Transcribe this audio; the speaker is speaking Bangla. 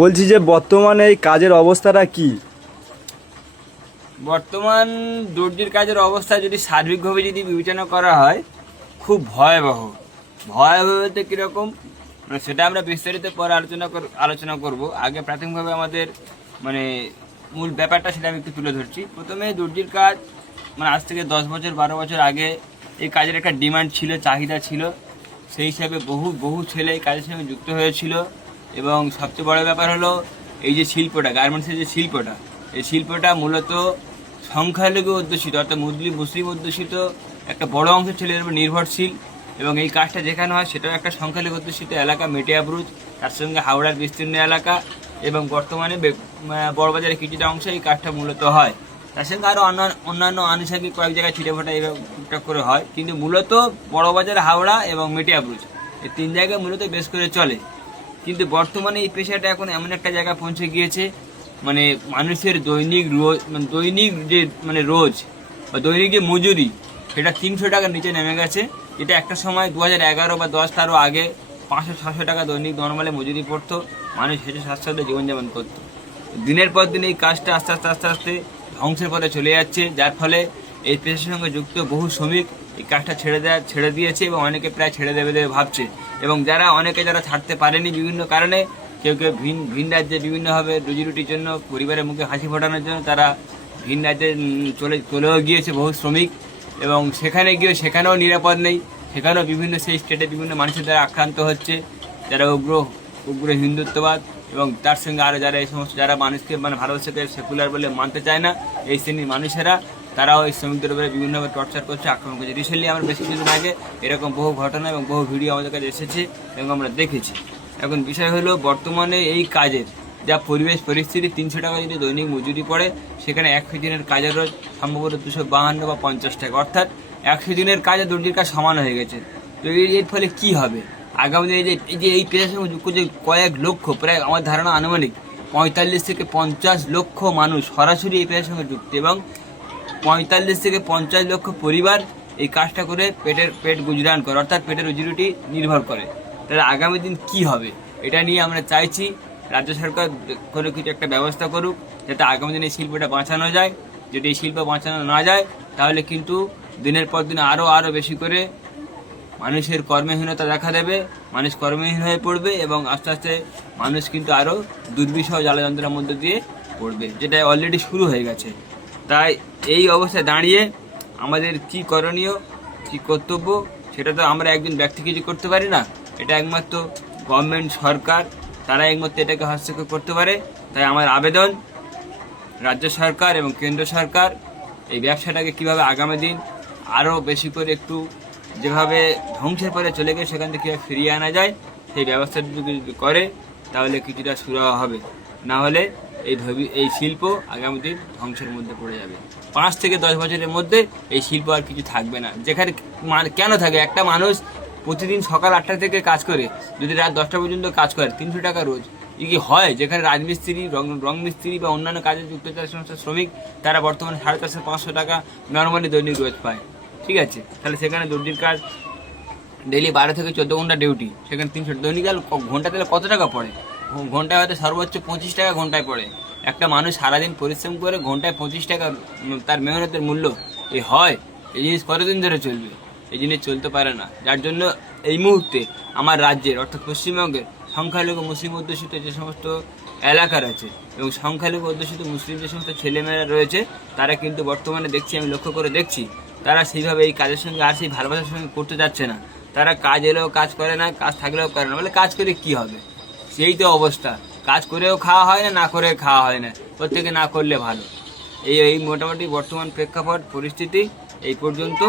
বলছি যে বর্তমানে এই কাজের অবস্থাটা কি? বর্তমান দর্জির কাজের অবস্থা যদি সার্বিকভাবে যদি বিবেচনা করা হয়, খুব ভয়াবহ। ভয়াবহতে কীরকম? মানে সেটা আমরা বিস্তারিত পরে আলোচনা আলোচনা করব। আগে প্রাথমিকভাবে আমাদের মানে মূল ব্যাপারটা সেটা আমি একটু তুলে ধরছি। প্রথমে দর্জির কাজ মানে আজ থেকে দশ বছর, বারো বছর আগে এই কাজের একটা ডিমান্ড ছিল, চাহিদা ছিল। সেই হিসাবে বহু বহু ছেলে এই কাজের সঙ্গে যুক্ত হয়েছিল। এবং সবচেয়ে বড় ব্যাপার হলো এই যে শিল্পটা, গার্মেন্টসের যে শিল্পটা, এই শিল্পটা মূলত সংখ্যালঘু অধ্যুষিত অর্থাৎ মুসলিম মুসলিম অধ্যুষিত একটা বড় অংশ ছেলেদের উপর নির্ভরশীল এবং এই কাজটা যেখানে হয় সেটাও একটা সংখ্যালঘু অধ্যুষিত এলাকা মেটিয়াব্রুজ তার সঙ্গে হাওড়ার বিস্তীর্ণ এলাকা এবং বর্তমানে বড়বাজারের কিছুটা অংশে এই কাজটা মূলত হয়। তার সঙ্গে আরও অন্যান্য অন্যান্য আনুষঙ্গিক কয়েক জায়গায় ছিটেফোঁটা এইভাবে টুকটাক করে হয়। কিন্তু মূলত বড়বাজার, হাওড়া এবং মেটিয়াব্রুজ এই তিন জায়গায় মূলত বেশ করে চলে। কিন্তু বর্তমানে এই পেশাটা এখন এমন একটা জায়গায় পৌঁছে গিয়েছে মানে মানুষের দৈনিক রোজ মানে দৈনিক যে মানে রোজ বা দৈনিক যে মজুরি, সেটা তিনশো টাকার নিচে নেমে গেছে। এটা একটা সময় দু হাজার এগারো বা দশ তারও আগে পাঁচশো, ছশো টাকা দৈনিক নর্মালে মজুরি পড়তো, মানুষ হেঁটে স্বাস্থ্যতে জীবনযাপন করতো। দিনের পর দিন এই কাজটা আস্তে আস্তে আস্তে আস্তে ধ্বংসের পথে চলে যাচ্ছে, যার ফলে এই পেশার সঙ্গে যুক্ত বহু শ্রমিক এই কাজটা ছেড়ে দেওয়া ছেড়ে দিয়েছে এবং অনেকে প্রায় ছেড়ে দেবে দেবে ভাবছে। এবং যারা, অনেকে যারা ছাড়তে পারেনি বিভিন্ন কারণে, কেউ কেউ ভিন ভিন রাজ্যে বিভিন্নভাবে রুজি রুটির জন্য, পরিবারের মুখে হাসি ফোটানোর জন্য তারা ভিন রাজ্যে চলে, চলেও গিয়েছে বহু শ্রমিক। এবং সেখানে গিয়ে সেখানেও নিরাপদ নেই। সেখানেও বিভিন্ন সেই স্টেটে বিভিন্ন মানুষের দ্বারা আক্রান্ত হচ্ছে। যারা উগ্র উগ্র হিন্দুত্ববাদ এবং তার সঙ্গে আরও যারা এই সমস্ত, যারা মানুষকে মানে ভারতবর্ষকে সেকুলার বলে মানতে চায় না, এই শ্রেণির মানুষেরা তারাও এই শ্রমিকদের উপরে বিভিন্নভাবে টর্চার করছে, আক্রমণ করছে। রিসেন্টলি আমরা বেশ কিছুদিন আগে এরকম বহু ঘটনা এবং বহু ভিডিও আমাদের কাছে এসেছে এবং আমরা দেখেছি। এখন বিষয় হলো, বর্তমানে এই কাজের যা পরিবেশ পরিস্থিতি, তিনশো টাকা যদি দৈনিক মজুরি পড়ে, সেখানে একশো দিনের কাজের রোজ সম্ভবত দুশো বাহান্ন বা পঞ্চাশ টাকা। অর্থাৎ একশো দিনের কাজে দর্জির কাজ সমান হয়ে গেছে। তো এর- ফলে কি হবে? আগামী দিনে যে, এই যে, এই পেশার সঙ্গে যুক্ত যে কয়েক লক্ষ, প্রায় আমার ধারণা আনুমানিক পঁয়তাল্লিশ থেকে পঞ্চাশ লক্ষ মানুষ সরাসরি এই পেশার সঙ্গে যুক্ত এবং পঁয়তাল্লিশ থেকে পঞ্চাশ লক্ষ পরিবার এই কাজটা করে পেটের পেট গুজরান করে, অর্থাৎ পেটের রুজিরুটি নির্ভর করে। তাহলে আগামী দিন কি হবে? এটা নিয়ে আমরা চাইছি রাজ্য সরকার কোনো কিছু একটা ব্যবস্থা করুক, যাতে আগামী দিনে এই শিল্পটা বাঁচানো যায়। যদি এই শিল্প বাঁচানো না যায়, তাহলে কিন্তু দিনের পর দিন আরও আরও বেশি করে মানুষের কর্মহীনতা দেখা দেবে, মানুষ কর্মহীন হয়ে পড়বে এবং আস্তে আস্তে মানুষ কিন্তু আরও দুর্বিষহ জ্বালাযন্ত্রের মধ্যে দিয়ে পড়বে, যেটা অলরেডি শুরু হয়ে গেছে। তাই এই অবস্থায় দাঁড়িয়ে আমাদের কি করণীয়, কি কর্তব্য, সেটা তো আমরা একজন ব্যক্তি কিছু করতে পারি না। এটা একমাত্র গভর্নমেন্ট সরকার তারা একমাত্র এটাকে হস্তক্ষেপ করতে পারে। তাই আমার আবেদন, রাজ্য সরকার এবং কেন্দ্র সরকার এই ব্যবসাটাকে কীভাবে আগামী দিন আরও বেশি করে একটু যেভাবে ধ্বংসের পথে চলে গেছে সেখান থেকে কীভাবে ফিরিয়ে আনা যায়, সেই ব্যবস্থা যদি যদি করে, তাহলে কিছুটা সুরাহা হবে। না হলে এই ধবি এই শিল্প আগামী দিন ধ্বংসের মধ্যে পড়ে যাবে। পাঁচ থেকে দশ বছরের মধ্যে এই শিল্প আর কিছু থাকবে না। যেখানে মান- কেন থাকে একটা মানুষ প্রতিদিন সকাল আটটা থেকে কাজ করে, যদি রাত দশটা পর্যন্ত কাজ করে, তিনশো টাকা রোজ। এ কি হয়? যেখানে রাজমিস্ত্রি, রং রং মিস্ত্রি বা অন্যান্য কাজে যুক্ত যারা সমস্ত শ্রমিক, তারা বর্তমানে সাড়ে চারশো, পাঁচশো টাকা নর্মালি দৈনিক রোজ পায়। ঠিক আছে? তাহলে সেখানে দর্জির কাজ ডেলি বারো থেকে চোদ্দ ঘণ্টা ডিউটি সেখানে তিনশো, দৈনিক ঘণ্টা তাহলে কত টাকা পড়ে? ঘন্টায় হয়তো সর্বোচ্চ পঁচিশ টাকা ঘন্টায় পড়ে। একটা মানুষ সারাদিন পরিশ্রম করে ঘন্টায় পঁচিশ টাকা তার মেহনতের মূল্য, এ হয়, এই জিনিস কতদিন ধরে চলবে? এই জিনিস চলতে পারে না। যার জন্য এই মুহূর্তে আমার রাজ্যের, অর্থাৎ পশ্চিমবঙ্গের, সংখ্যালঘু মুসলিম অধ্যুষিত যে সমস্ত এলাকার আছে এবং সংখ্যালঘু অধ্যুষিত মুসলিম যে সমস্ত ছেলেমেয়েরা রয়েছে, তারা কিন্তু বর্তমানে দেখছি, আমি লক্ষ্য করে দেখছি, তারা সেইভাবে এই কাজের সঙ্গে আর সেই ভালোবাসার সঙ্গে করতে যাচ্ছে না। তারা কাজ এলেও কাজ করে না, কাজ থাকলেও করে না। বলে কাজ করে কি হবে? সেই তো অবস্থা। কাজ করেও খাওয়া হয় না না করে খাওয়া হয় না। প্রত্যেকে না করলে ভালো। এই এই মোটামুটি বর্তমান প্রেক্ষাপট, পরিস্থিতি এই পর্যন্ত।